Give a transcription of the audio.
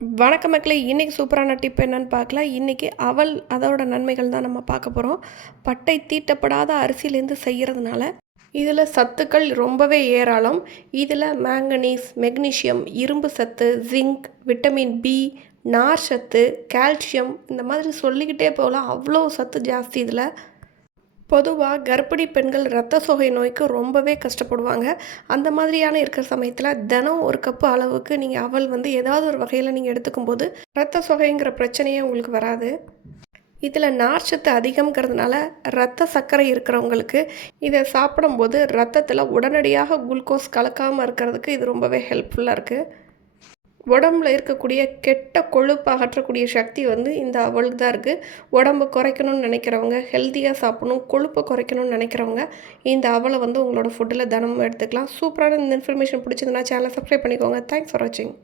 வணக்க மக்களே! இன்றைக்கி சூப்பரான டிப் என்னன்னு பார்க்கலாம். இன்றைக்கி அவல் அதோட நன்மைகள் தான் நம்ம பார்க்க போகிறோம். பட்டை தீட்டப்படாத அரிசியிலேருந்து செய்கிறதுனால இதில் சத்துக்கள் ரொம்பவே ஏராளம். இதில் மேங்கனீஸ், மெக்னீசியம், இரும்பு சத்து, ஜிங்க், விட்டமின் பி, நார் சத்து, கால்சியம் இந்த மாதிரி சொல்லிக்கிட்டே போகலாம். அவ்வளோ சத்து ஜாஸ்தி இதில். பொதுவாக கர்ப்பிணி பெண்கள் இரத்த சோகை நோய்க்கு ரொம்பவே கஷ்டப்படுவாங்க. அந்த மாதிரியான இருக்கிற சமயத்தில் தினம் ஒரு கப்பு அளவுக்கு நீங்கள் அவல் ஏதாவது ஒரு வகையில் நீங்கள் எடுத்துக்கும்போது இரத்த சோகைங்கிற பிரச்சனையே உங்களுக்கு வராது. இதில் நார்ச்சத்து அதிகம்ங்கிறதுனால இரத்த சர்க்கரை இருக்கிறவங்களுக்கு இதை சாப்பிடும்போது ரத்தத்தில் உடனடியாக குளுக்கோஸ் கலக்காமல் இருக்கிறதுக்கு இது ரொம்பவே ஹெல்ப்ஃபுல்லாக இருக்குது. உடம்புல இருக்கக்கூடிய கெட்ட கொழுப்பு அகற்றக்கூடிய சக்தி இந்த அவளுக்கு தான் இருக்குது. உடம்பு குறைக்கணும்னு நினைக்கிறவங்க, ஹெல்த்தியாக சாப்பிடணும், கொழுப்பை குறைக்கணும்னு நினைக்கிறவங்க இந்த அவலை உங்களோட ஃபுட்டில் தினமும் எடுத்துக்கலாம். சூப்பரான இந்த இன்ஃபர்மேஷன் பிடிச்சிருந்தனா சேனலை சப்ஸ்கிரைப் பண்ணிக்கோங்க. தேங்க்ஸ் ஃபார் வாட்சிங்.